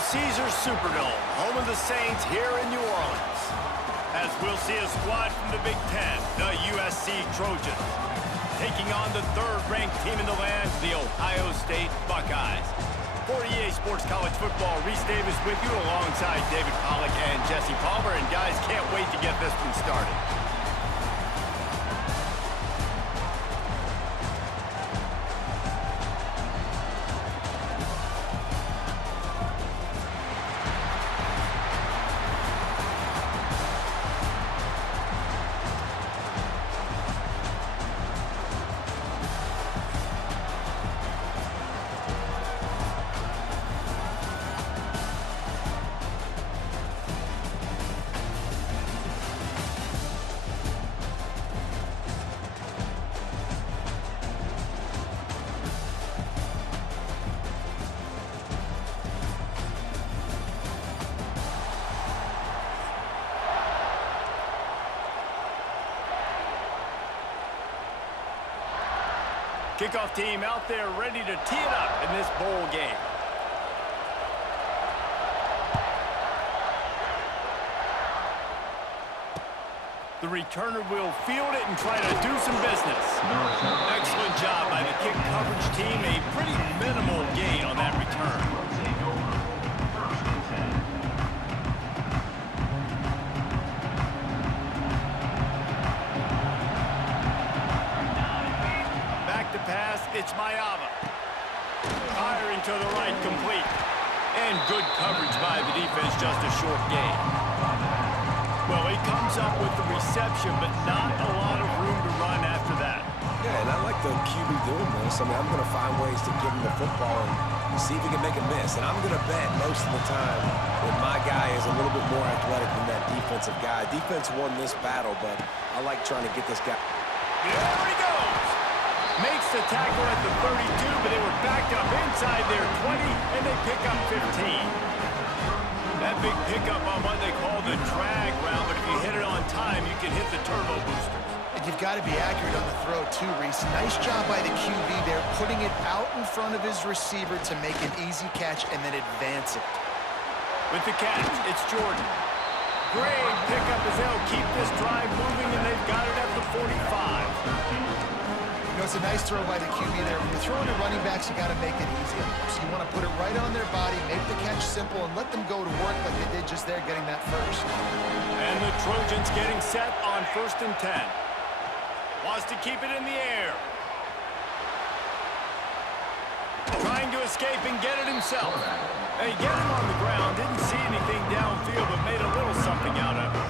Caesars Superdome, home of the Saints here in New Orleans. As we'll see a squad from the Big Ten, the USC Trojans, taking on the third-ranked team in the land, the Ohio State Buckeyes. For EA Sports College Football, Reese Davis with you alongside David Pollack and Jesse Palmer. And guys, can't wait to get this one started. Kickoff team out there ready to tee it up in this bowl game. The returner will field it and try to do some business. Excellent job by the kick coverage team. A pretty minimal gain on that return. It's Mayava. Firing to the right, complete. And good coverage by the defense, just a short gain. Well, he comes up with the reception, but not a lot of room to run after that. Yeah, and I like the QB doing this. I mean, I'm going to find ways to give him the football and see if he can make a miss. And I'm going to bet most of the time that my guy is a little bit more athletic than that defensive guy. Defense won this battle, but I like trying to get this guy. There he goes. Makes the tackle at the 32, but they were backed up inside their 20, and they pick up 15. That big pickup on what they call the drag route, but if you hit it on time, you can hit the turbo boosters. And you've got to be accurate on the throw, too, Reese. Nice job by the QB there, putting it out in front of his receiver to make an easy catch and then advance it. With the catch, it's Jordan. Great pickup as they'll keep this drive moving, and they've got it at the 45. You know, it's a nice throw by the QB there. When you're throwing to running backs, you got to make it easy. So you want to put it right on their body, make the catch simple, and let them go to work like they did just there, getting that first. And the Trojans getting set on 1st and 10. Wants to keep it in the air. Trying to escape and get it himself. They get him on the ground. Didn't see anything downfield, but made a little something out of it.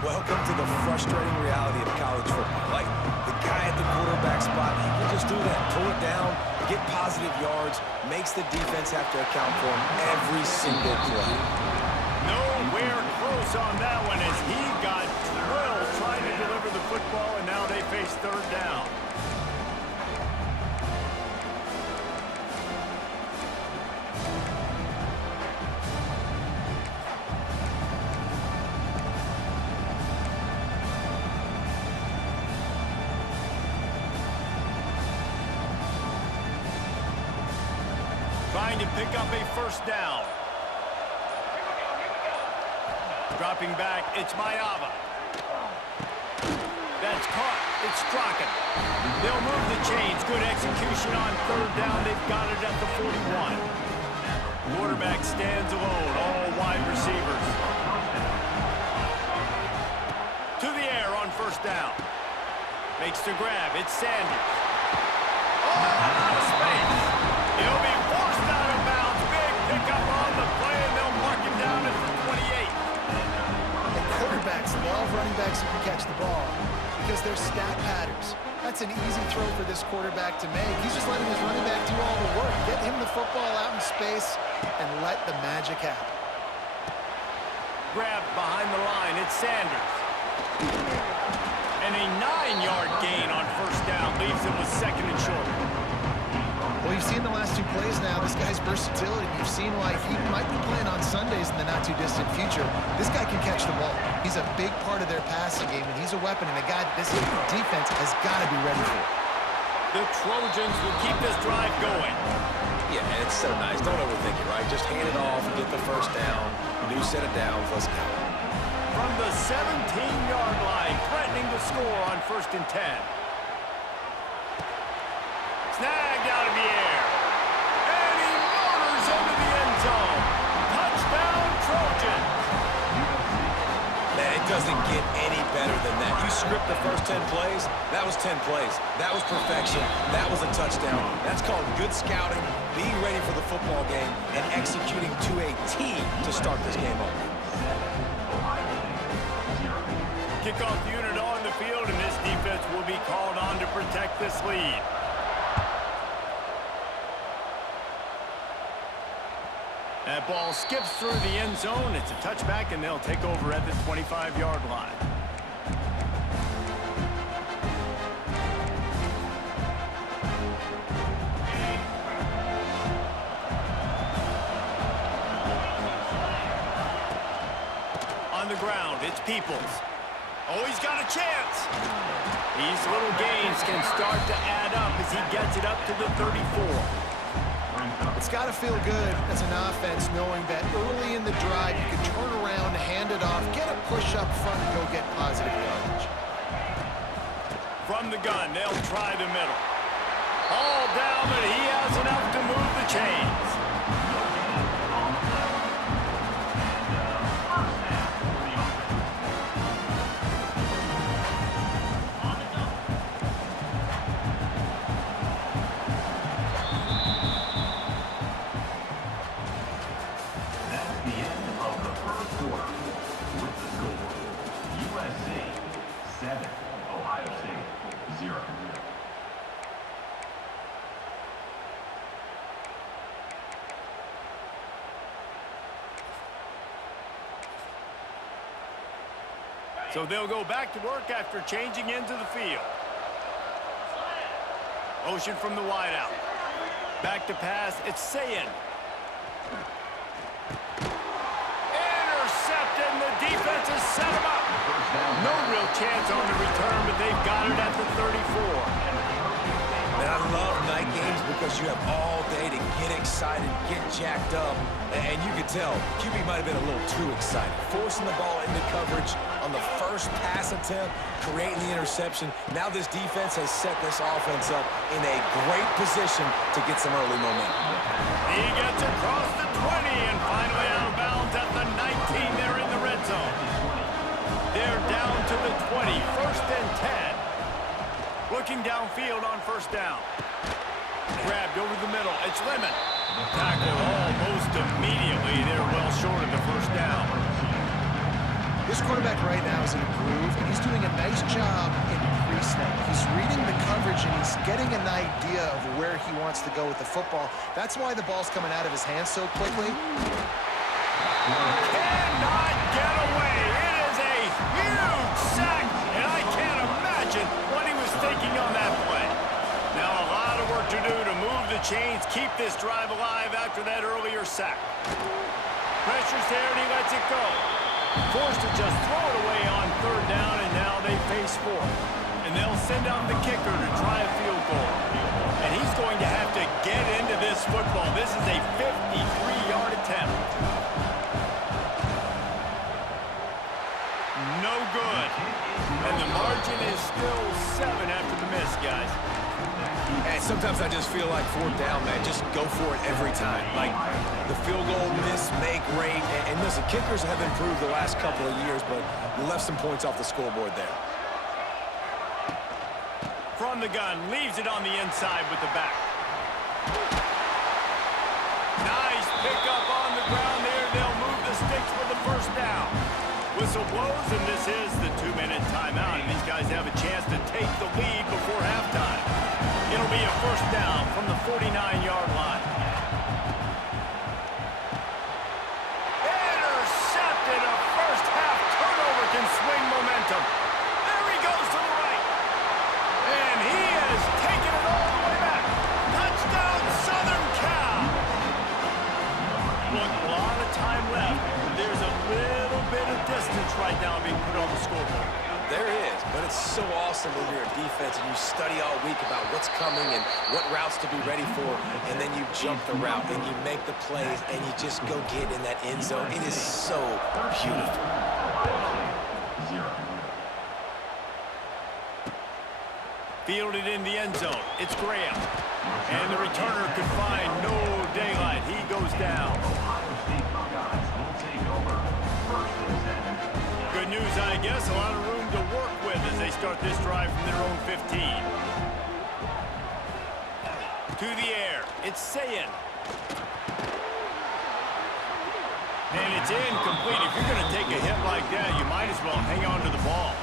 Welcome to the frustrating reality of college football. Like, the guy at the quarterback spot, he can just do that, pull it down, get positive yards, makes the defense have to account for him every single play. Nowhere close on that one as he got drilled trying to deliver the football, and now they face 3rd down. Trying to pick up a 1st down. Dropping back, it's Mayava. That's caught. It's Strachan. They'll move the chains. Good execution on 3rd down. They've got it at the 41. Quarterback stands alone. All wide receivers. To the air on 1st down. Makes the grab. It's Sanders. Oh, space. He'll be forced out of bounds. Big pickup on the play, and they'll mark him down at the 28. And quarterbacks love running backs who can catch the ball because they're stat patterns. That's an easy throw for this quarterback to make. He's just letting his running back do all the work. Get him the football out in space and let the magic happen. Grabbed behind the line. It's Sanders. And a 9-yard gain on 1st down leaves him with 2nd and short. Well, you've seen the last 2 plays now. This guy's versatility. You've seen why he might be playing on Sundays in the not-too-distant future. This guy can catch the ball. He's a big part of their passing game, and he's a weapon and a guy this defense has got to be ready for. The Trojans will keep this drive going. Yeah, and it's so nice. Don't overthink it, right? Just hand it off, get the first down, new set of downs, let's go. From the 17-yard line, threatening to score on 1st and 10. Snagged out of the air. And he motors into the end zone. Touchdown, Trojans. Man, it doesn't get any better than that. You script the first 10 plays, that was 10 plays. That was perfection. That was a touchdown. That's called good scouting, being ready for the football game, and executing to a T to start this game off. Kickoff unit on the field, and this defense will be called on to protect this lead. That ball skips through the end zone. It's a touchback, and they'll take over at the 25-yard line. On the ground, it's Peoples. Oh, he's got a chance. These little gains can start to add up as he gets it up to the 34. It's got to feel good as an offense knowing that early in the drive you can turn around, hand it off, get a push up front, and go get positive yardage. From the gun, they'll try the middle. All down, but he has enough to move the chains. So they'll go back to work after changing into the field. Motion from the wideout. Back to pass, it's Sayin. Intercepted, and the defense has set him up. No real chance on the return, but they've got it at the 34. Man, I love night games because you have all day to get excited, get jacked up, and you can tell QB might have been a little too excited. Forcing the ball into coverage on the first pass attempt, creating the interception. Now this defense has set this offense up in a great position to get some early momentum. He gets across the 20 and finally out of bounds at the 19. They're in the red zone. They're down to the 20, 1st and 10. Looking downfield on 1st down. Grabbed over the middle. It's Lemon. Tackled almost immediately. They're well short of the 1st down. This quarterback right now is in a groove, and he's doing a nice job in pre-snap. He's reading the coverage, and he's getting an idea of where he wants to go with the football. That's why the ball's coming out of his hands so quickly. Cannot get away. It is a huge sack, and I can't imagine what he was thinking on that play. Now a lot of work to do to move the chains, keep this drive alive after that earlier sack. Pressure's there, and he lets it go. Forced to just throw it away on 3rd down, and now they face 4th. And they'll send out the kicker to try a field goal. And he's going to have to get into this football. This is a 53-yard attempt. No good. And the margin is still 7 after the miss, guys. And sometimes I just feel like 4th down, man, just go for it every time. Like the field goal miss, make rate. And listen, kickers have improved the last couple of years, but you left some points off the scoreboard there. From the gun, leaves it on the inside with the back. Nice pickup on the ground there. They'll move the sticks for the 1st down. Whistle blows, and this is the 2-minute timeout, and these guys have a chance to take the lead before halftime. It'll be a 1st down from the 49-yard line. Intercepted. A first-half turnover can swing momentum. There he goes to the right. And he has taken it all the way back. Touchdown, Southern Cal. Look, a lot of time left. There's a little bit of distance right now being put on the scoreboard. There is, but it's so awesome when you're a defense and you study all week about what's coming and what routes to be ready for, and then you jump the route and you make the plays and you just go get in that end zone. It is so beautiful. Fielded in the end zone. It's Graham. And the returner could find no daylight. He goes down. Good news, I guess. A lot of room to work with as they start this drive from their own 15. To the air. It's Sayin. And it's incomplete. If you're going to take a hit like that, you might as well hang on to the ball.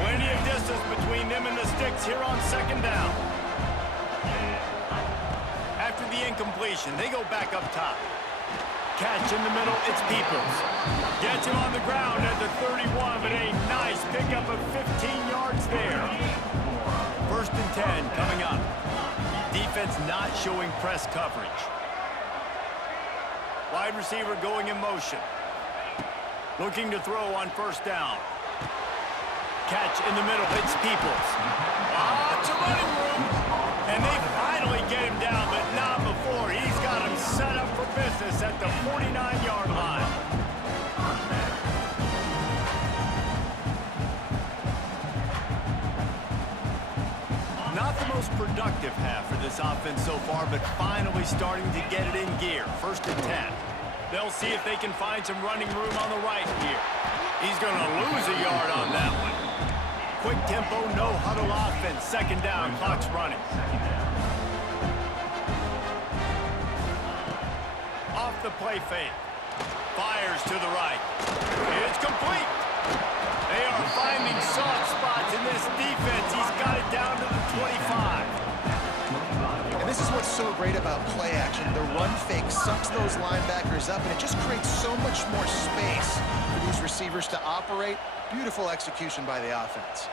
Plenty of distance between them and the sticks here on second down. After the incompletion, they go back up top. Catch in the middle, it's Peoples. Gets him on the ground at the 31, but a nice pickup of 15 yards there. 1st and 10 coming up. Defense not showing press coverage. Wide receiver going in motion. Looking to throw on 1st down. Catch in the middle, it's Peoples. It's a running room. And they finally get him down, but not before. He's got him set up for business at the 49-yard line. Not the most productive half for this offense so far, but finally starting to get it in gear. 1st and 10. They'll see if they can find some running room on the right here. He's going to lose a yard on that one. Quick tempo, no huddle offense. 2nd down, clock's running. Off the play fake. Fires to the right. It's complete. They are finding soft spots in this defense. He's got it down to the 25. And this is what's so great about play action. The run fake sucks those linebackers up, and it just creates so much more space for these receivers to operate. Beautiful execution by the offense.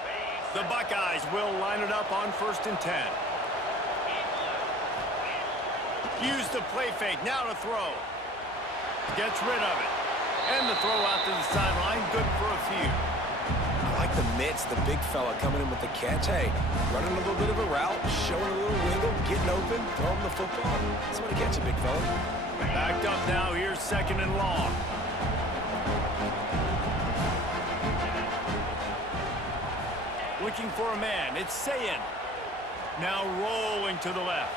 The Buckeyes will line it up on 1st and 10. Use the play fake, now to throw. Gets rid of it. And the throw out to the sideline, good for a few. I like the mitts, the big fella coming in with the catch. Hey, running a little bit of a route, showing a little wiggle, getting open, throwing the football. That's when you catch a big fella. Backed up now, here's 2nd and long. Looking for a man, it's Sayin. Now rolling to the left.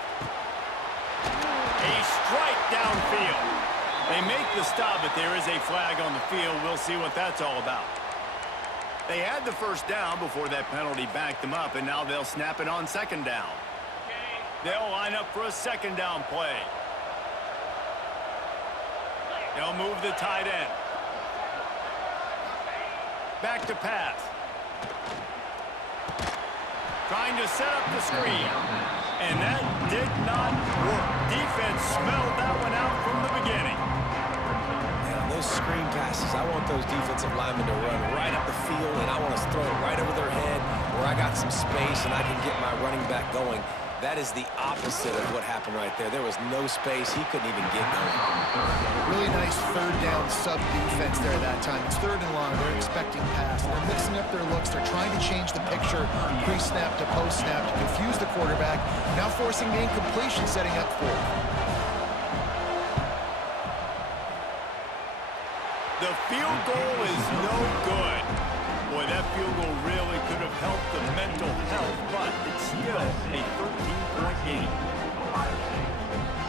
A strike downfield. They make the stop, but there is a flag on the field. We'll see what that's all about. They had the 1st down before that penalty backed them up, and now they'll snap it on 2nd down. They'll line up for a 2nd down play. They'll move the tight end. Back to pass. Trying to set up the screen. And that did not work. Defense smelled that one out from the beginning. And on those screen passes, I want those defensive linemen to run right up the field, and I want to throw it right over their head where I got some space and I can get my running back going. That is the opposite of what happened right there. There was no space. He couldn't even get going. Really nice 3rd down sub defense there that time. It's 3rd and long. They're expecting pass. They're mixing up their looks. They're trying to change the picture pre-snap to post-snap to confuse the quarterback. Now forcing the incompletion, setting up 4th. The field goal is no good. Boy, that field goal really could have helped the mental health, but it's still a 13-point game.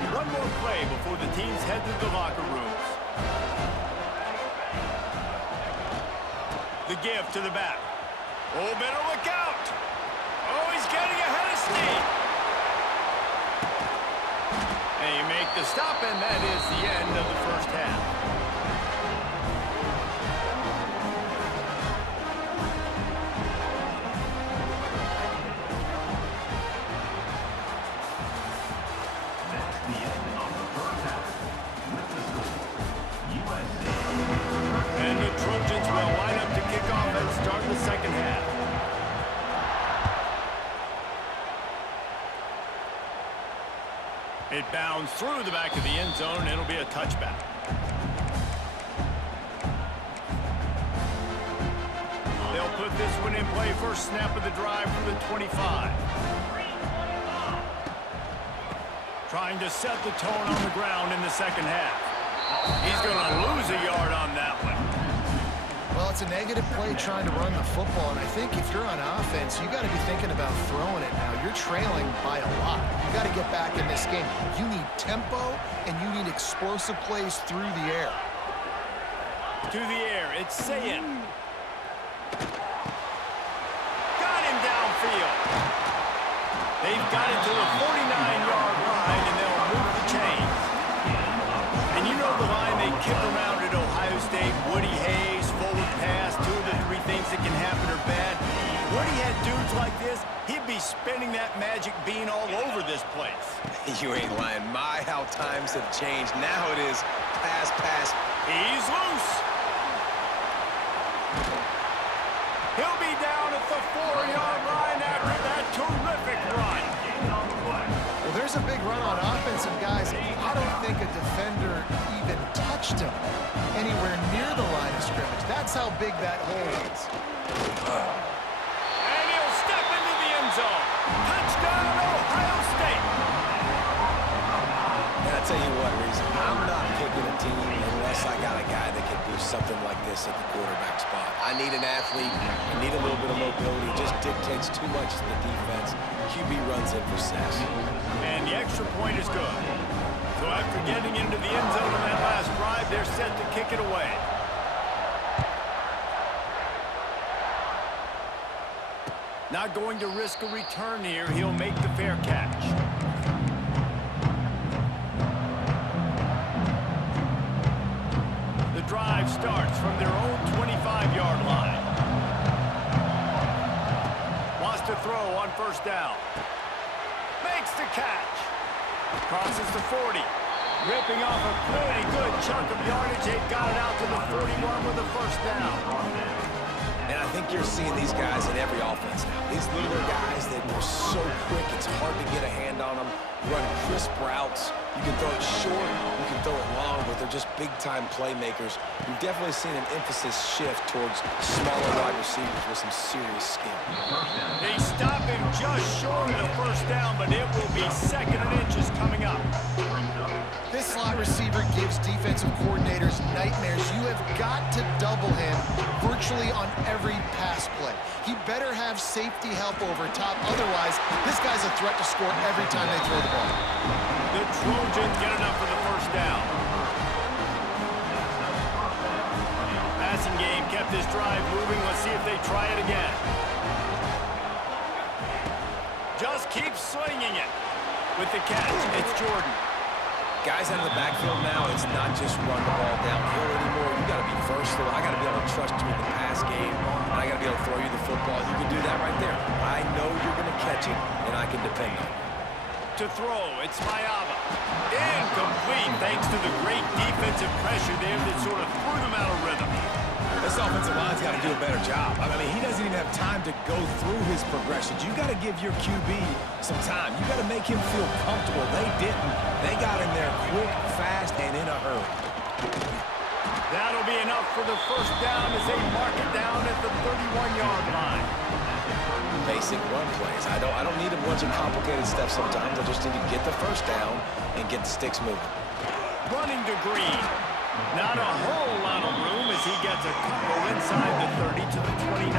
One more play before the teams head to the locker rooms. The give to the back. Oh, better look out. Oh, he's getting ahead of steam. They make the stop, and that is the end of the 1st half. And the Trojans will line up to kick off and start the 2nd half. It bounds through the back of the end zone. It'll be a touchback. They'll put this one in play first snap of the drive from the 25. Trying to set the tone on the ground in the second half. He's going to lose a yard on that one. Well, it's a negative play trying to run the football, and I think if you're on offense, you got to be thinking about throwing it now. You're trailing by a lot. You got to get back in this game. You need tempo, and you need explosive plays through the air. To the air, it's Sayin. Got him downfield. They've got it to the 49-yard line, and they'll move the chains. And you know the line they kick around at Ohio State, Woody Hayes, forward pass, 2 of the 3 things that can happen are bad. Woody had dudes like this, he'd be spinning that magic bean all over this place. You ain't lying. My, how times have changed. Now it is pass, pass. He's loose. He'll be down at the 4-yard line after that terrific run. Well, there's a big run on offense, and guys, I don't think a defender even touched him anywhere near the line of scrimmage. That's how big that hole is. And he'll step into the end zone. Touchdown, Ohio State. And I tell you what, Reese, I'm not picking a team unless I got a guy that can do something like this at the quarterback spot. I need an athlete. I need a little bit of mobility. It just dictates too much to the defense. QB runs in for sacks. And the extra point is good. So after getting into the end zone on that last drive, they're set to kick it away. Not going to risk a return here. He'll make the fair catch. The drive starts from their own 25-yard line. Wants to throw on first down. Makes the catch. Crosses the 40. Ripping off a pretty good chunk of yardage. They've got it out to the 41 with a first down. And I think you're seeing these guys in every offense now. These littler guys that are so quick, it's hard to get a hand on them. Run crisp routes. You can throw it short, you can throw it long, but they're just big-time playmakers. You've definitely seen an emphasis shift towards smaller wide receivers with some serious skill. They stop him just short of the first down, but it will be second and inches coming up. This slot receiver gives defensive coordinators nightmares. You have got to double him virtually on every pass play. He better have safety help over top. Otherwise, this guy's a threat to score every time they throw the ball. The Trojans get enough for the first down. Passing game kept this drive moving. Let's see if they try it again. Just keep slinging it. With the catch, it's Jordan. Guys out of the backfield now, it's not just run the ball downhill anymore. You got to be versatile. I got to be able to trust you in the pass game, and I got to be able to throw you the football. You can do that right there. I know you're going to catch it, and I can depend on it. To throw, it's Mayava. Incomplete, thanks to the great defensive pressure there that sort of threw them out of rhythm. This offensive line's got to do a better job. I mean, he doesn't even have time to go through his progressions. You got to give your QB some time. You got to make him feel comfortable. They didn't. They got in there quick, fast, and in a hurry. That'll be enough for the first down as they mark it down at the 31-yard line. Basic run plays. I don't need a bunch of complicated stuff sometimes. I just need to get the first down and get the sticks moving. Running to Green. Not a whole lot of room as he gets a couple inside the 30 to the 29.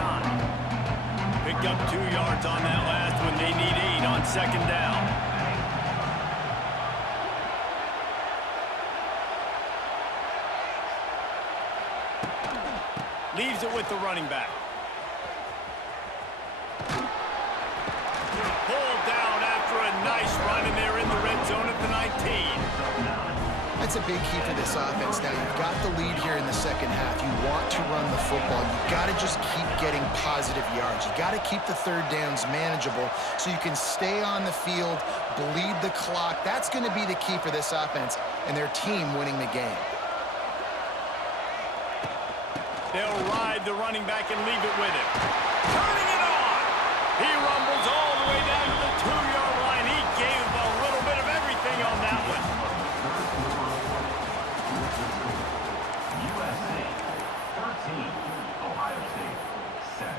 Picked up 2 yards on that last one. They need 8 on second down. Leaves it with the running back. Pulled down after a nice run, and they're in the red zone at the 19. That's a big key for this offense. Now, you've got the lead here in the second half. You want to run the football. You've got to just keep getting positive yards. You've got to keep the third downs manageable so you can stay on the field, bleed the clock. That's going to be the key for this offense and their team winning the game. They'll ride the running back and leave it with him. Turning it on! He rumbles all the way down to the 2-yard line. He gave a little bit of everything on that one. USA 13, Ohio State 7.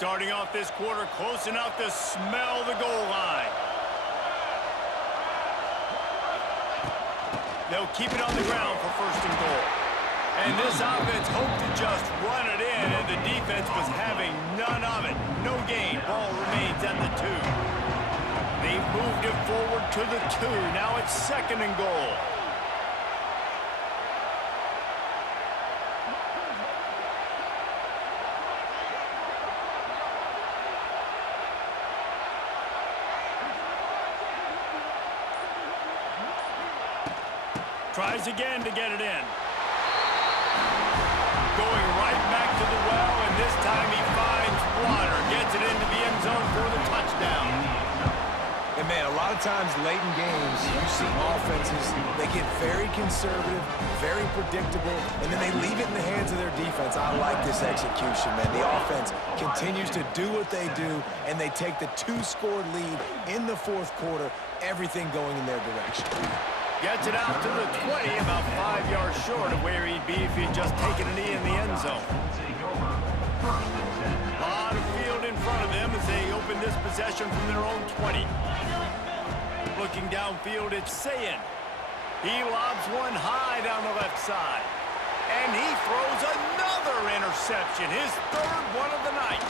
Starting off this quarter close enough to smell the goal line. They'll keep it on the ground for first and goal. And this offense hoped to just run it in, and the defense was having none of it. No gain. Ball remains at the 2. They've moved it forward to the 2. Now it's second and goal. Tries again to get it in. Going right back to the well, and this time he finds water. Gets it into the end zone for the touchdown. And, man, a lot of times late in games, you see offenses, they get very conservative, very predictable, and then they leave it in the hands of their defense. I like this execution, man. The offense continues to do what they do, and they take the 2-score lead in the fourth quarter, everything going in their direction. Gets it out to the 20, about 5 yards short of where he'd be if he'd just taken a knee in the end zone. A lot of field in front of them as they open this possession from their own 20. Looking downfield, it's Sayin. He lobs one high down the left side. And he throws another interception, his third one of the night.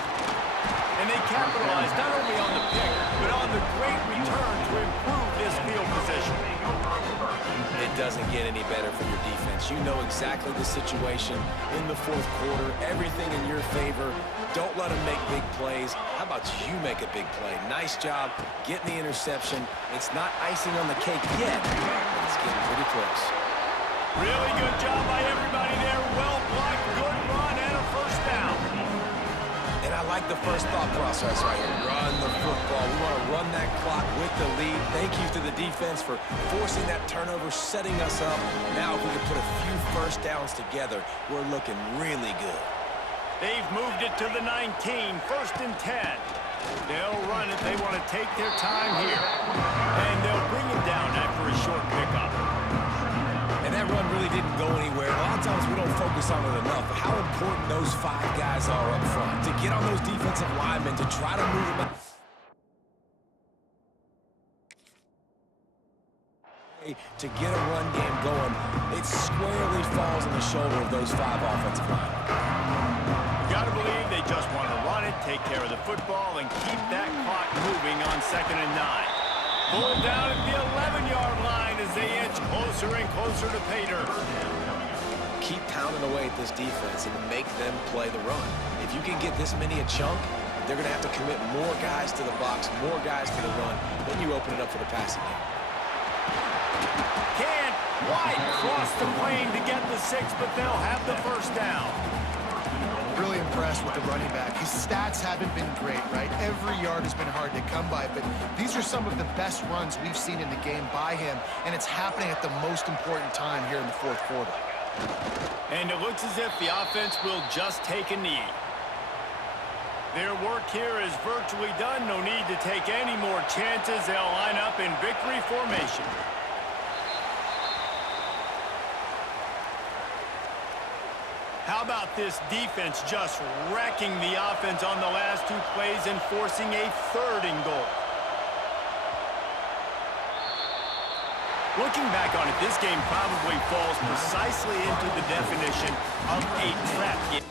And they capitalize not only on the pick, but on the great return to improve this field position. It doesn't get any better for your defense. You know exactly the situation in the fourth quarter, everything in your favor. Don't let them make big plays. How about you make a big play? Nice job getting the interception. It's not icing on the cake yet, but it's getting pretty close. Really good job by everybody there. Well blocked, good run, and a first down. And I like the first thought process right here. Run the football. We want to run that clock with the lead. Thank you to the defense for forcing that turnover, setting us up. Now if we can put a few first downs together, we're looking really good. They've moved it to the 19, first and 10. They'll run it. They want to take their time here. And they'll bring it down after a short pickup. And that run really didn't go anywhere. A lot of times we don't focus on it enough. How important those 5 guys are up front. To get on those defensive linemen, to try to move them out. To get a run game going, it squarely falls on the shoulder of those 5 offensive linemen. Got to believe they just want to run it, take care of the football, and keep that clock moving on second and 9. Pulled down at the 11-yard line as they inch closer and closer to pay dirt. Keep pounding away at this defense and make them play the run. If you can get this many a chunk, they're going to have to commit more guys to the box, more guys to the run. Then you open it up for the passing game. Can't quite cross the plane to get the 6, but they'll have the first down. Really impressed with the running back. His stats haven't been great, right? Every yard has been hard to come by, but these are some of the best runs we've seen in the game by him, and it's happening at the most important time here in the fourth quarter. And it looks as if the offense will just take a knee. Their work here is virtually done. No need to take any more chances. They'll line up in victory formation. How about this defense just wrecking the offense on the last 2 plays and forcing a third and goal? Looking back on it, this game probably falls precisely into the definition of a trap game.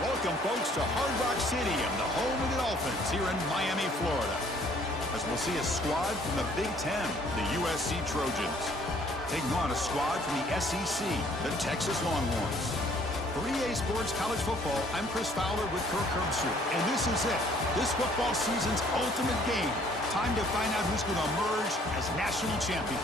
Welcome, folks, to Hard Rock Stadium, the home of the Dolphins here in Miami, Florida. as we'll see a squad from the Big Ten, the USC Trojans, taking on a squad from the SEC, the Texas Longhorns. For EA Sports College Football, I'm Chris Fowler with Kirk Herbstreit, and this is it. This football season's ultimate game. Time to find out who's going to emerge as national champion.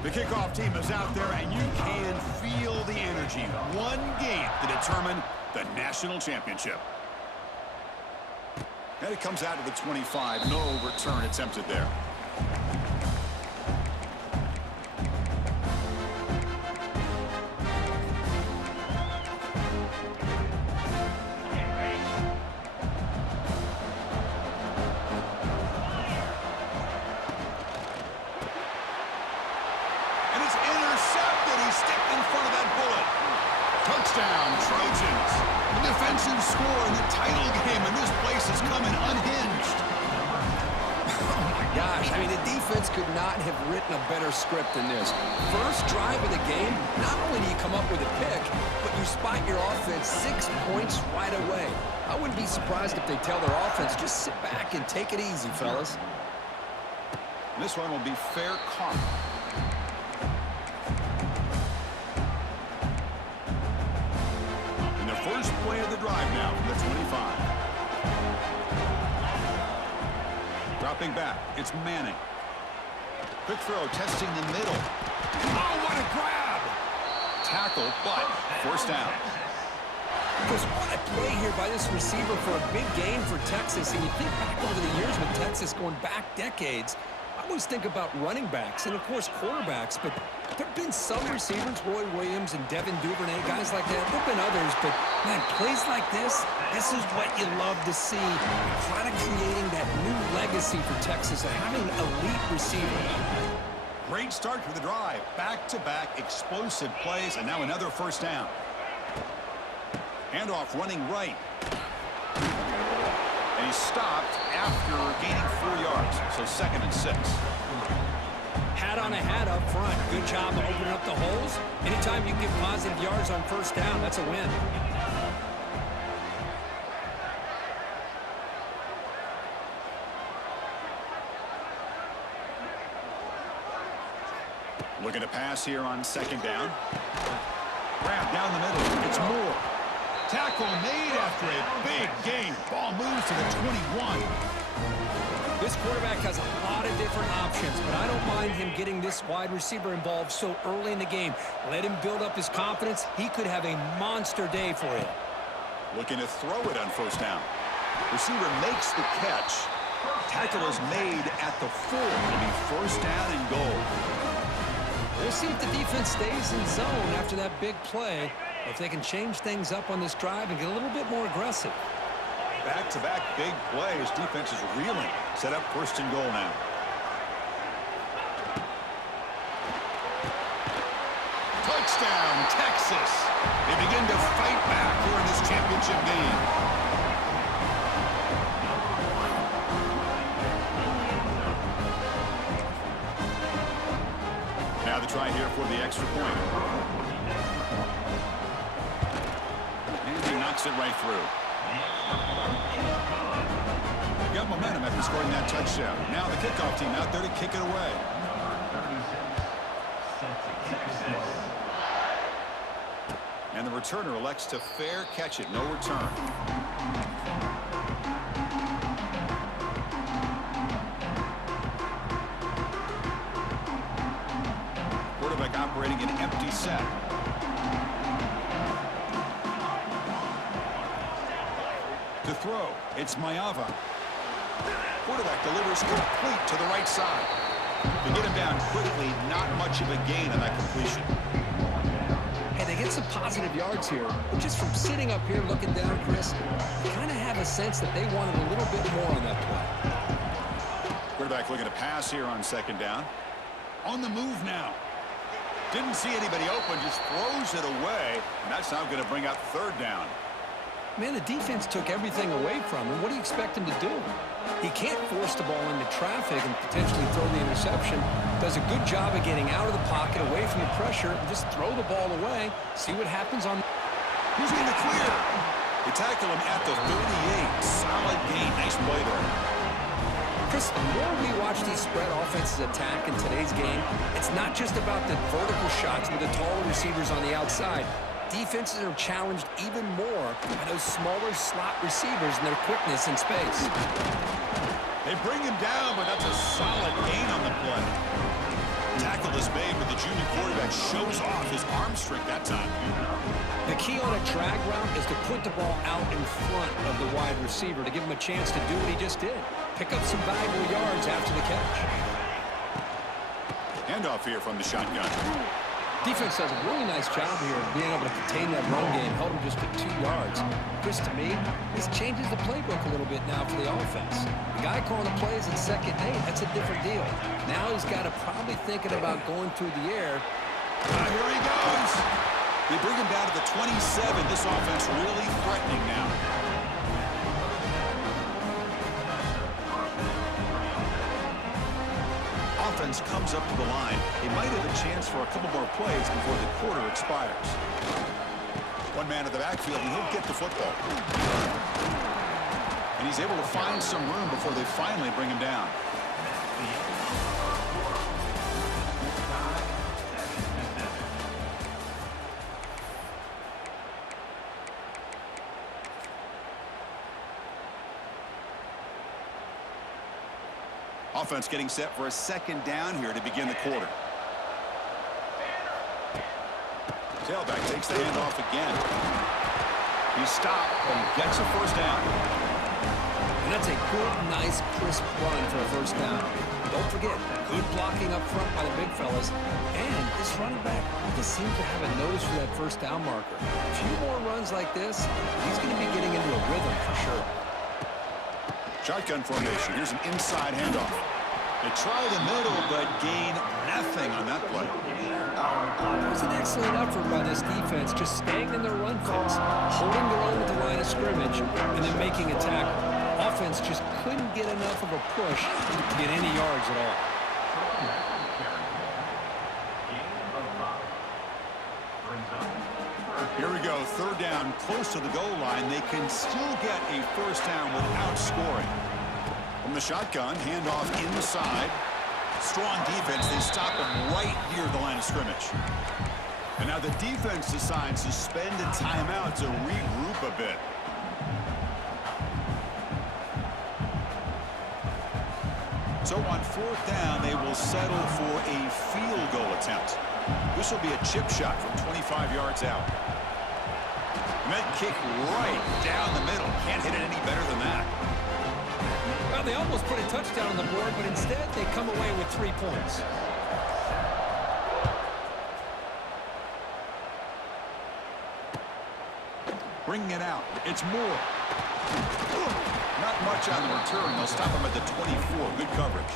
The kickoff team is out there, and you can feel the energy. One game to determine the national championship. And it comes out to the 25. No return attempted there. Touchdown, Trojans. A defensive score in the title game, and this place is coming unhinged. Oh, my gosh. I mean, the defense could not have written a better script than this. First drive of the game, not only do you come up with a pick, but you spot your offense 6 points right away. I wouldn't be surprised if they tell their offense, just sit back and take it easy, fellas. This one will be fair caught. First play of the drive now from the 25. Dropping back, it's Manning. Quick throw, testing the middle. Oh, what a grab! Tackle, but first down. Chris, what a play here by this receiver for a big gain for Texas. And you think back over the years with Texas going back decades, I always think about running backs and, of course, quarterbacks, but there have been some receivers, Roy Williams and Devin Duvernay, guys like that. There have been others, but, man, plays like this is what you love to see. Kind of creating that new legacy for Texas of having elite receivers. Great start to the drive. Back-to-back explosive plays, and now another first down. Handoff running right. And he stopped after gaining 4 yards, so 2nd and 6. Hat on a hat up front. Good job of opening up the holes. Anytime you get positive yards on first down, that's a win. Looking to pass here on 2nd down. Grab down the middle. It's Moore. Tackle made after a big gain. Ball moves to the 21. This quarterback has a lot of different options, but I don't mind him getting this wide receiver involved so early in the game. Let him build up his confidence. He could have a monster day for you. Looking to throw it on first down. Receiver makes the catch. Tackle is made at the 4. It'll be first down and goal. We'll see if the defense stays in zone after that big play, or if they can change things up on this drive and get a little bit more aggressive. Back-to-back big plays. Defense is reeling. Set up first and goal now. Touchdown, Texas. They begin to fight back here in this championship game. Now the try here for the extra point. And he knocks it right through. Got momentum after scoring that touchdown. Now the kickoff team out there to kick it away. And the returner elects to fair catch it. No return. Quarterback operating an empty empty set. To throw, it's Maeva. Quarterback delivers complete to the right side. They get him down quickly, not much of a gain on that completion. Hey, they get some positive yards here, but just from sitting up here looking down, Chris, you kind of have a sense that they wanted a little bit more on that play. Quarterback looking to pass here on second down. On the move now. Didn't see anybody open, just throws it away, and that's now going to bring up third down. Man, the defense took everything away from him. What do you expect him to do? He can't force the ball into traffic and potentially throw the interception. Does a good job of getting out of the pocket, away from the pressure, and just throw the ball away. See what happens on... Who's in the clear? They tackle him at the 38. Solid gain. Nice play there. Chris, the more we watch these spread offenses attack in today's game, it's not just about the vertical shots with the taller receivers on the outside. Defenses are challenged even more by those smaller slot receivers and their quickness in space. They bring him down, but that's a solid gain on the play. Tackle is made, but the junior quarterback shows off his arm strength that time. The key on a drag route is to put the ball out in front of the wide receiver to give him a chance to do what he just did. Pick up some valuable yards after the catch. Handoff here from the shotgun. Defense does a really nice job here of being able to contain that run game, held him just to 2 yards. Chris, to me, this changes the playbook a little bit now for the offense. The guy calling the plays at second and 8, that's a different deal. Now he's got to probably thinking about going through the air. Here he goes. They bring him down to the 27. This offense really threatening now. Offense comes up to the line. They might have a chance for a couple more plays before the quarter expires. One man in the backfield, and he'll get the football. And he's able to find some room before they finally bring him down. Offense getting set for a second down here to begin the quarter. Tailback takes the handoff again. He's stopped and gets a first down. And that's a good, nice, crisp run for a first down. Don't forget, good blocking up front by the big fellas. And this running back just seems to have a nose for that first down marker. A few more runs like this, he's going to be getting into a rhythm for sure. Shotgun formation. Here's an inside handoff. They try the middle, but gain nothing on that play. It was an excellent effort by this defense, just staying in their run fence, holding their own at the line of scrimmage, and then making a tackle. Offense just couldn't get enough of a push to get any yards at all. Here we go, third down, close to the goal line. They can still get a first down without scoring. From the shotgun, handoff inside. Strong defense. They stop him right near the line of scrimmage. And now the defense decides to spend a timeout to regroup a bit. So on fourth down, they will settle for a field goal attempt. This will be a chip shot from 25 yards out. And that kick right down the middle. Can't hit it any better than that. Well, they almost put a touchdown on the board, but instead they come away with 3 points. Bringing it out. It's Moore. Not much on the return. They'll stop him at the 24. Good coverage.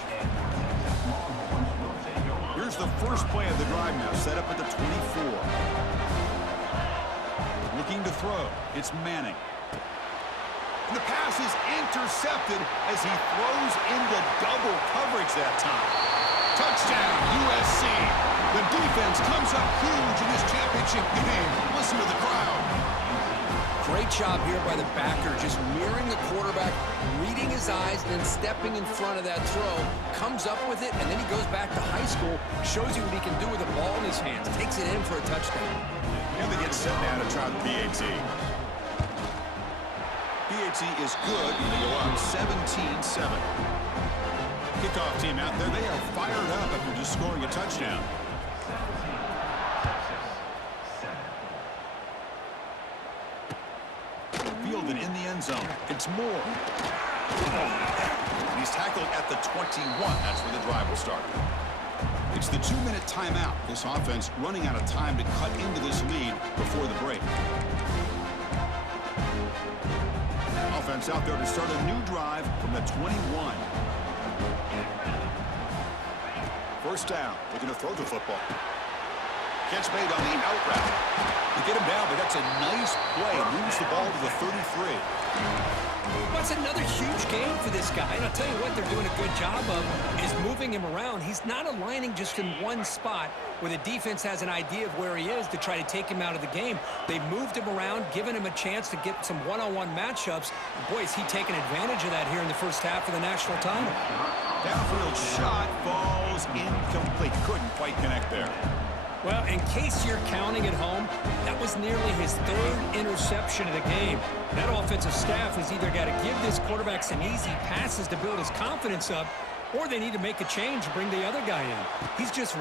Here's the first play of the drive now. Set up at the 24. Looking to throw. It's Manning. And the pass is intercepted as he throws into double coverage that time. Touchdown, USC. The defense comes up huge in this championship game. Listen to the crowd. Great job here by the backer, just mirroring the quarterback, reading his eyes, and then stepping in front of that throw. Comes up with it, and then he goes back to high school, shows you what he can do with the ball in his hands, takes it in for a touchdown. And they get set now to try the PAT. PAT is good, and they go up 17-7. Kickoff team out there. They are fired up after just scoring a touchdown. field and in the end zone. It's Moore. And he's tackled at the 21. That's where the drive will start. It's the 2-minute timeout. This offense running out of time to cut into this lead before the break. Offense out there to start a new drive from the 21. First down. Looking to throw the football. Catch made on the out route. They get him down, but that's a nice play. Moves the ball to the 33. That's another huge game for this guy. And I'll tell you what they're doing a good job of is moving him around. He's not aligning just in one spot where the defense has an idea of where he is to try to take him out of the game. They've moved him around, given him a chance to get some one-on-one matchups. And boy, is he taking advantage of that here in the first half of the national title. Downfield shot falls incomplete. Couldn't quite connect there. Well, in case you're counting at home, that was nearly his third interception of the game. That offensive staff has either got to give this quarterback some easy passes to build his confidence up, or they need to make a change and bring the other guy in. He's just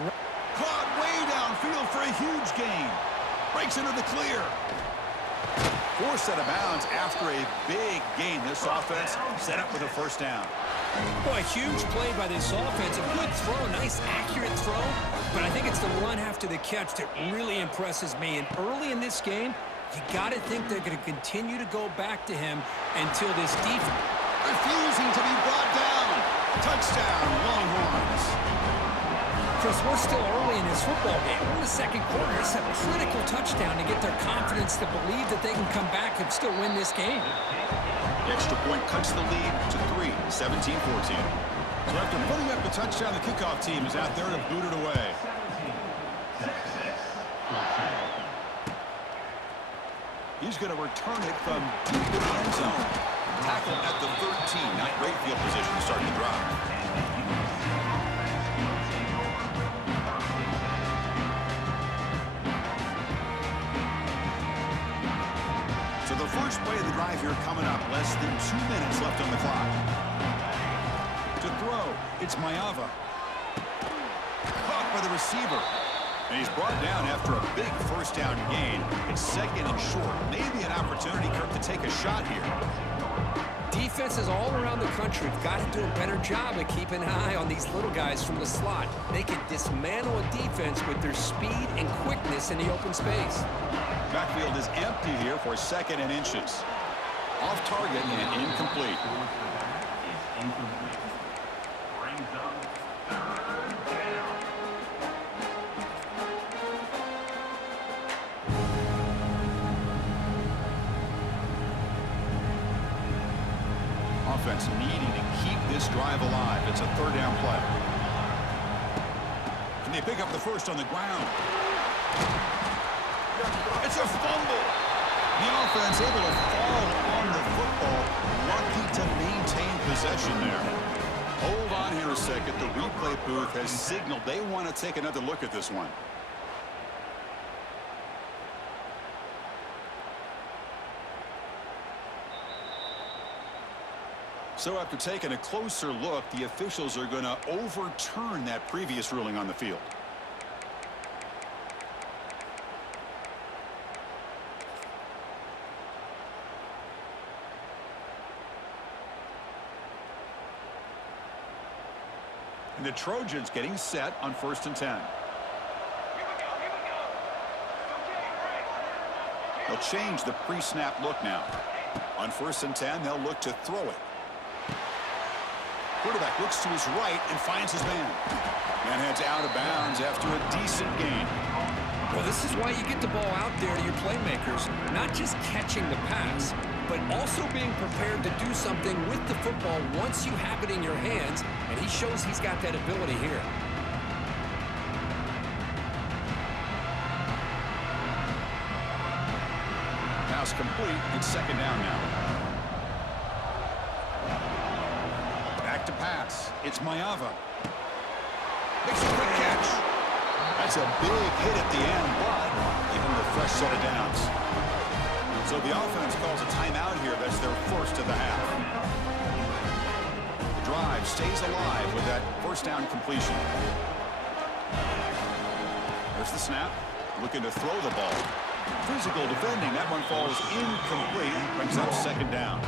caught way downfield for a huge gain. Breaks into the clear. Forced out of bounds after a big gain. This offense set up with a first down. Boy, a huge play by this offense. A good throw, a nice accurate throw. But I think it's the run after the catch that really impresses me. And early in this game, you got to think they're going to continue to go back to him until this defense. Refusing to be brought down. Touchdown, Longhorns. Chris, we're still early in this football game. We're in the second quarter. It's a critical touchdown to get their confidence to believe that they can come back and still win this game. The extra point cuts the lead to 3, 17-14. So after putting up the touchdown, the kickoff team is out there to boot it away. He's going to return it from deep in the end zone. Tackle at the 13. Not great field position to start the drive. So the first play of the drive here coming up. Less than 2 minutes left on the clock. To throw, it's Maeva. Caught by the receiver. And he's brought down after a big first down gain. It's second and short. Maybe an opportunity, Kirk, to take a shot here. Defenses all around the country have got to do a better job of keeping an eye on these little guys from the slot. They can dismantle a defense with their speed and quickness in the open space. Backfield is empty here for second and inches. Off target and incomplete. Offense needing to keep this drive alive. It's a third down play. Can they pick up the first on the ground? It's a fumble. The offense able to fall on the football. Lucky to maintain possession there. Hold on here a second. The replay booth has signaled they want to take another look at this one. So after taking a closer look, the officials are going to overturn that previous ruling on the field. And the Trojans getting set on 1st and 10. They'll change the pre-snap look now. On 1st and 10, they'll look to throw it. Quarterback looks to his right and finds his man. Man heads out of bounds after a decent gain. Well, this is why you get the ball out there to your playmakers. Not just catching the pass, but also being prepared to do something with the football once you have it in your hands. And he shows he's got that ability here. Pass complete. It's second down now. Back to pass. It's Maeva. Makes a quick catch. That's a big hit at the end, but give him the fresh set of downs. So the offense calls a timeout here. That's their first of the half. The drive stays alive with that first down completion. There's the snap. Looking to throw the ball. Physical defending. That one falls incomplete. Brings up second down.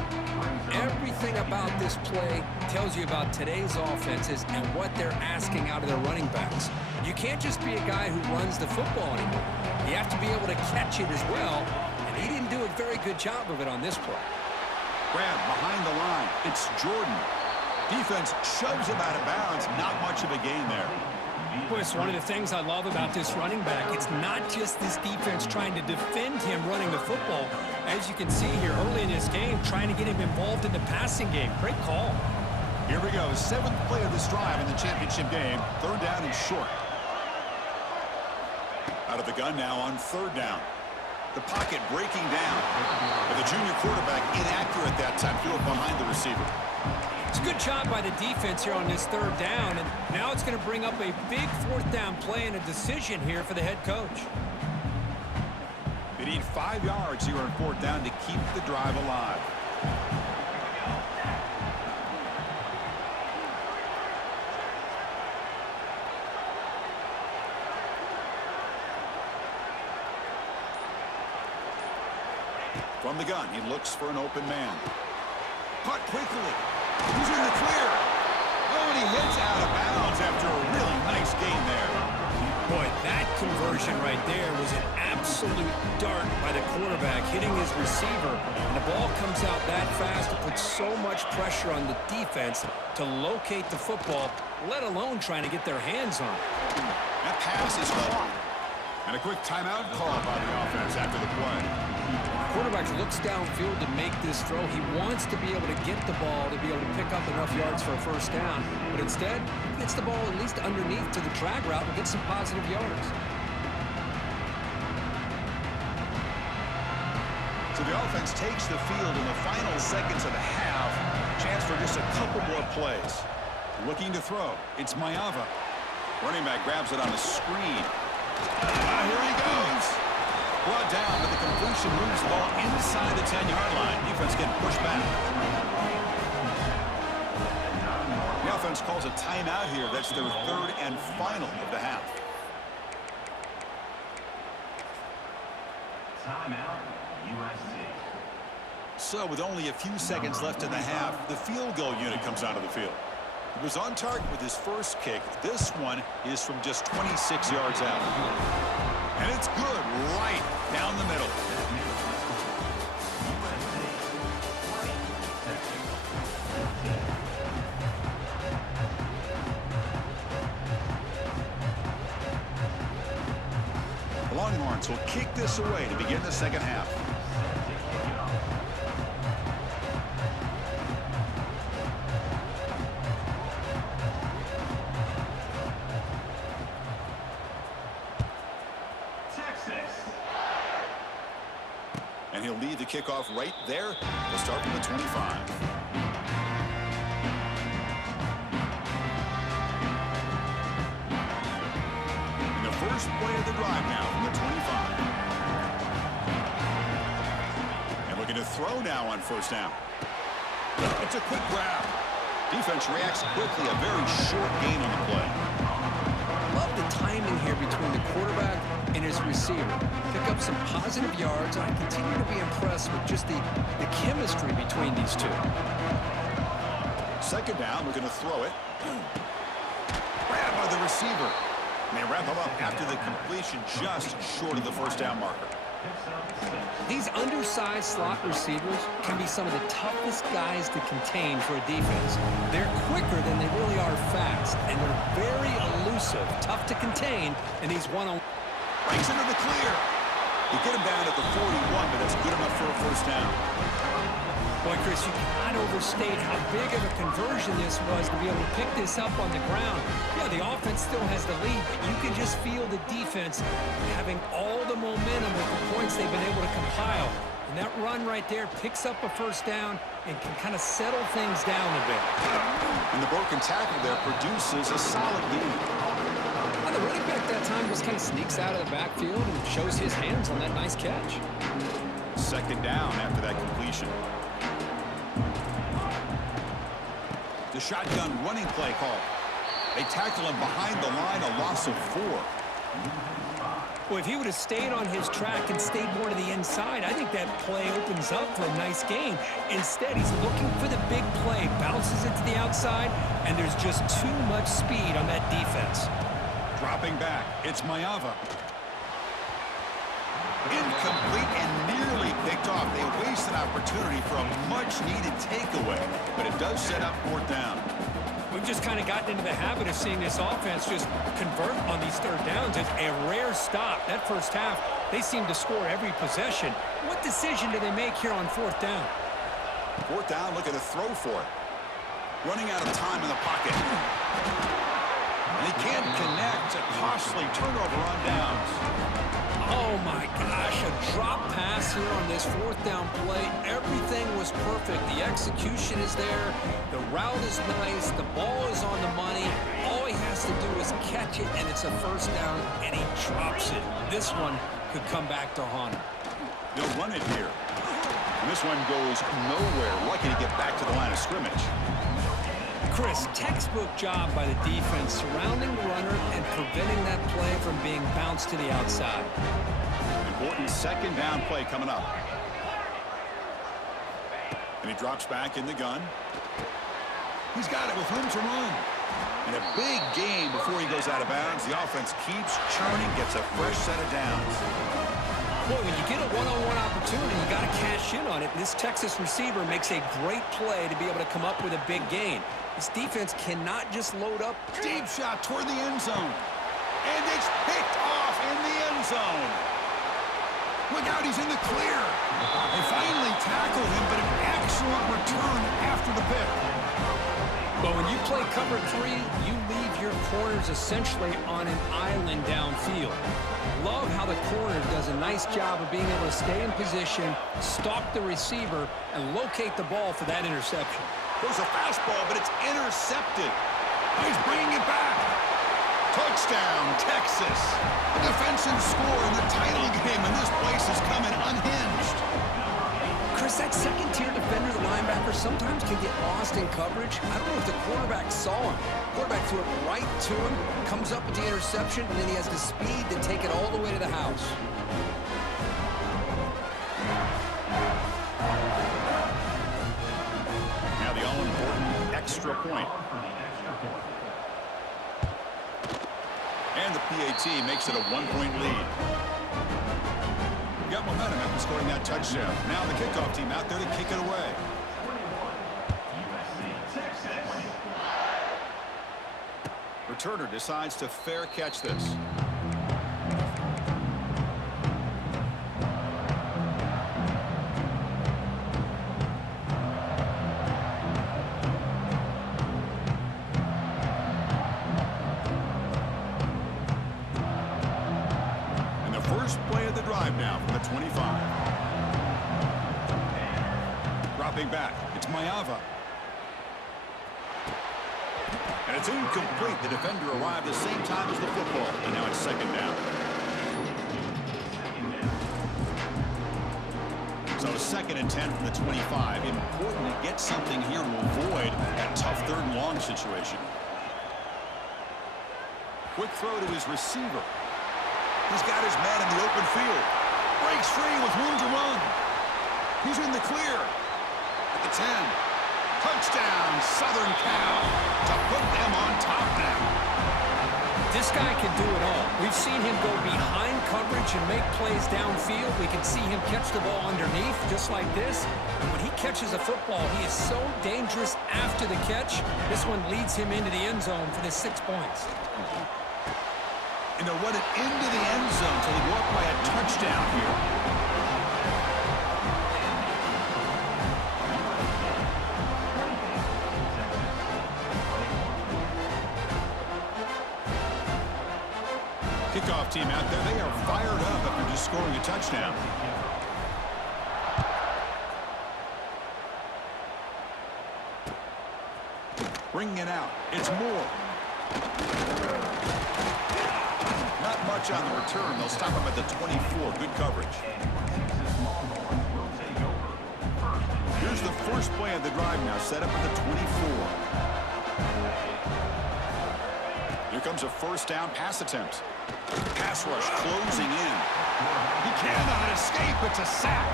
Everything about this play tells you about today's offenses and what they're asking out of their running backs. You can't just be a guy who runs the football anymore. You have to be able to catch it as well, and he didn't do a very good job of it on this play. Grab behind the line. It's Jordan. Defense shoves him out of bounds. Not much of a gain there. Boy, it's one of the things I love about this running back. It's not just this defense trying to defend him running the football. As you can see here early in this game, trying to get him involved in the passing game. Great call. Here we go. 7th play of this drive in the championship game. 3rd down and short. Out of the gun now on 3rd down. The pocket breaking down. But the junior quarterback inaccurate that time. Threw it behind the receiver. It's a good job by the defense here on this 3rd down, and now it's going to bring up a big 4th down play and a decision here for the head coach. They need 5 yards here on 4th down to keep the drive alive. From the gun, he looks for an open man. Caught quickly. He's in the clear. Oh, and he hits out of bounds after a really nice gain there. Boy, that conversion right there was an absolute dart by the quarterback, hitting his receiver. And the ball comes out that fast to put so much pressure on the defense to locate the football, let alone trying to get their hands on it. That pass is caught. And a quick timeout call by the offense after the play. Quarterback looks downfield to make this throw. He wants to be able to get the ball to be able to pick up enough yards for a 1st down. But instead, he gets the ball at least underneath to the drag route and gets some positive yards. So the offense takes the field in the final seconds of the half. Chance for just a couple more plays. Looking to throw. It's Mayava. Running back grabs it on the screen. Here he goes. Brought down, but the completion moves the ball inside the 10-yard line. Defense getting pushed back. The offense calls a timeout here. That's their 3rd and final of the half. Timeout, USC. So with only a few seconds left in the half, the field goal unit comes out of the field. He was on target with his first kick. This one is from just 26 yards out. And it's good right down the middle. The Longhorns will kick this away to begin the second half. And he'll lead the kickoff right there. We'll start from the 25. And the first play of the drive now from the 25. And looking to throw now on 1st down. It's a quick grab. Defense reacts quickly. A very short gain on the play. Love the timing here between the quarterback and his receiver. Pick up some positive yards, and I continue to be impressed with just the chemistry between these two. 2nd down, we're going to throw it. Grabbed by the receiver. And they wrap him up after the completion just short of the 1st down marker. These undersized slot receivers can be some of the toughest guys to contain for a defense. They're quicker than they really are fast, and they're very elusive, tough to contain, and he's one-on-one. Breaks into the clear. You get him down at the 41, but that's good enough for a 1st down. Boy, Chris, you cannot overstate how big of a conversion this was to be able to pick this up on the ground. Yeah, the offense still has the lead, but you can just feel the defense having all the momentum with the points they've been able to compile. And that run right there picks up a 1st down and can kind of settle things down a bit. And the broken tackle there produces a solid lead. The running back that time just kind of sneaks out of the backfield and shows his hands on that nice catch. 2nd down after that completion. The shotgun running play call. They tackle him behind the line, a loss of 4. Well, if he would have stayed on his track and stayed more to the inside, I think that play opens up for a nice gain. Instead, he's looking for the big play, bounces it to the outside, and there's just too much speed on that defense. Dropping back, it's Maiava. Incomplete and nearly picked off. They waste an opportunity for a much-needed takeaway, but it does set up fourth down. We've just kind of gotten into the habit of seeing this offense just convert on these third downs. It's a rare stop. That first half, they seem to score every possession. What decision do they make here on fourth down? Fourth down, look at the throw for it. Running out of time in the pocket. And he can't connect. A costly turnover on downs. Oh, my gosh, a drop pass here on this fourth down play. Everything was perfect. The execution is there. The route is nice. The ball is on the money. All he has to do is catch it, and it's a first down, and he drops it. This one could come back to haunt him. They'll run it here. And this one goes nowhere. Lucky to get back to the line of scrimmage. Chris, textbook job by the defense surrounding the runner and preventing that play from being bounced to the outside. Important second down play coming up. And he drops back in the gun. He's got it with room to run. And a big gain before he goes out of bounds. The offense keeps churning, gets a fresh set of downs. Boy, when you get a one-on-one opportunity, you got to cash in on it. And this Texas receiver makes a great play to be able to come up with a big gain. This defense cannot just load up. Deep shot toward the end zone. And it's picked off in the end zone. Look out, he's in the clear. They finally tackle him, but an excellent return after the pick. But when you play cover three, you leave your corners essentially on an island downfield. Love how the corner does a nice job of being able to stay in position, stalk the receiver, and locate the ball for that interception. There's a fastball, but it's intercepted. He's bringing it back. Touchdown, Texas. A defensive score in the title game, and this place is coming unhinged. Chris, that second-tier defender, the linebacker, sometimes can get lost in coverage. I don't know if the quarterback saw him. Quarterback threw it right to him, comes up with the interception, and then he has the speed to take it all the way to the house. Now the all-important extra point. And the PAT makes it a one-point lead. Got momentum after scoring that touchdown. Now the kickoff team out there to kick it away. Returner decides to fair catch this. Now from the 25. Dropping back, it's Maiava. And it's incomplete. The defender arrived the same time as the football, and now it's second down. So second and 10 from the 25. Important to get something here to avoid that tough third and long situation. Quick throw to his receiver. He's got his man in the open field. Breaks free with room to run. He's in the clear. At the 10. Touchdown, Southern Cal, to put them on top now. This guy can do it all. We've seen him go behind coverage and make plays downfield. We can see him catch the ball underneath, just like this. And when he catches a football, he is so dangerous after the catch. This one leads him into the end zone for the 6 points. And they'll run it into the end zone until they go up by a touchdown here. Kickoff team out there, they are fired up after just scoring a touchdown. Bringing it out, it's Moore. Not much on the return. They'll stop him at the 24. Good coverage. Here's the first play of the drive now, set up at the 24. Here comes a first down pass attempt. Pass rush closing in. He cannot escape. It's a sack.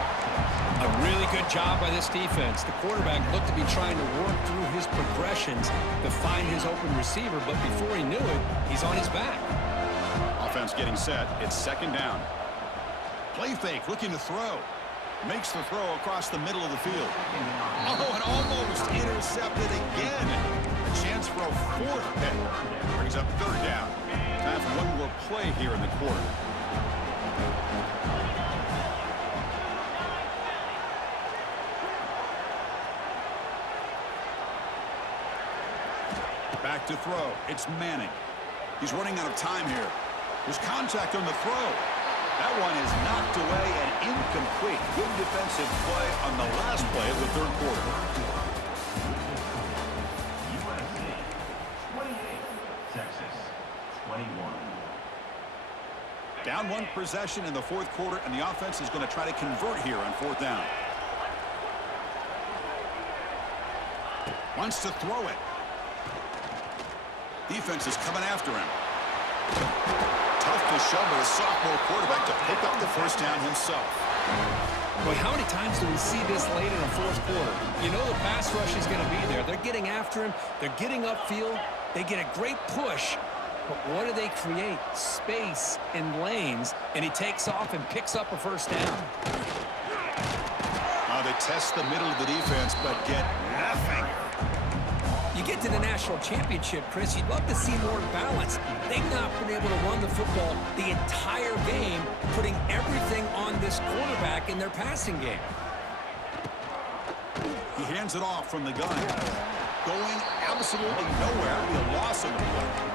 A really good job by this defense. The quarterback looked to be trying to work through his progressions to find his open receiver, but before he knew it, he's on his back. Offense getting set. It's second down. Play fake, looking to throw. Makes the throw across the middle of the field. Oh, and almost intercepted again. A chance for a fourth pick. Brings up third down. Time for one more play here in the quarter. Back to throw. It's Manning. He's running out of time here. There's contact on the throw. That one is knocked away and incomplete. Good defensive play on the last play of the third quarter. USC 28, Texas 21. Down one possession in the fourth quarter, and the offense is going to try to convert here on fourth down. Wants to throw it. Defense is coming after him. Tough to show by the sophomore quarterback to pick up the first down himself. Boy, how many times do we see this late in a fourth quarter? You know the pass rush is going to be there. They're getting after him. They're getting upfield. They get a great push. But what do they create? Space and lanes. And he takes off and picks up a first down. They test the middle of the defense, but get nothing. You get to the national championship, Chris, you'd love to see more balance. They've not been able to run the football the entire game, putting everything on this quarterback in their passing game. He hands it off from the gun. Going absolutely nowhere. It'll be a loss in the play.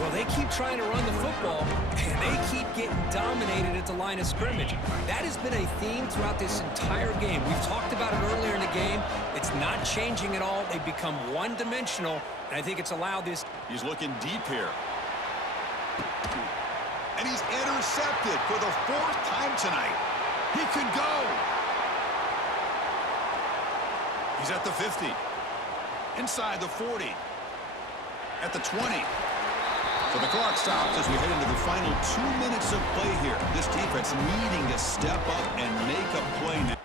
Well, they keep trying to run the football, and they keep getting dominated at the line of scrimmage. That has been a theme throughout this entire game. We've talked about it earlier in the game. It's not changing at all. They've become one-dimensional, and I think it's allowed this. He's looking deep here. And he's intercepted for the fourth time tonight. He could go. He's at the 50. Inside the 40. At the 20. So the clock stops as we head into the final 2 minutes of play here. This defense needing to step up and make a play now.